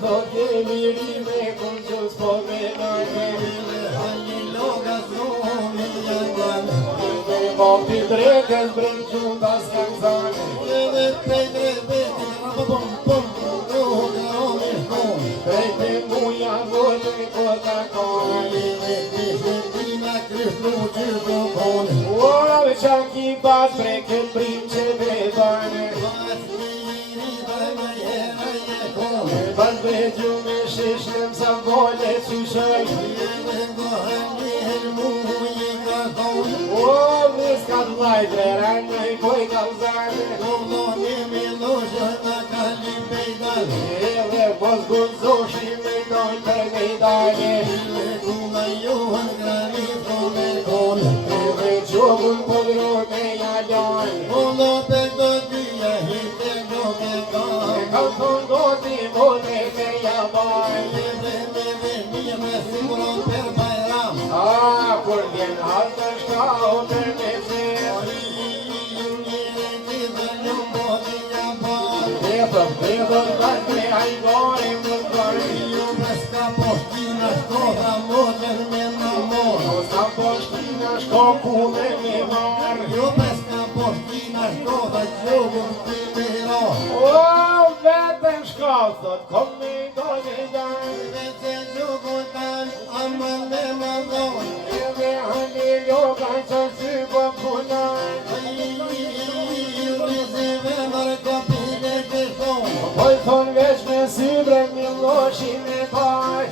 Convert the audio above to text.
thot jemi rime, kun që s'po me nojme. Hali loga zonë janë. Vopti drekës brëm qunda s'kan zane. Edhe pejtre vetin, rapapom, pom, loga omi shkon. Prejte muja vëtë kota kone. Uave qanki pas breket prim që vedane. Pas bregju me shishnem sa vole qyshoj. Uave s'kat vlajtre rangaj poj kalzane. Ele pos gunzoshi me doj për gajdane. Edhe qobun për rote jalon. E kam thon goti vote me jabaj. A, kur vjen halë shka o për me zirë. Vedhëm bat me ajgore më gërë. Sa poshtina shko kune me marë. O, vetëm shko, thot, kom me dojë janë. Edhe hali loga që si po punaj. Poj thon veç me sybre mi loshin e kaj.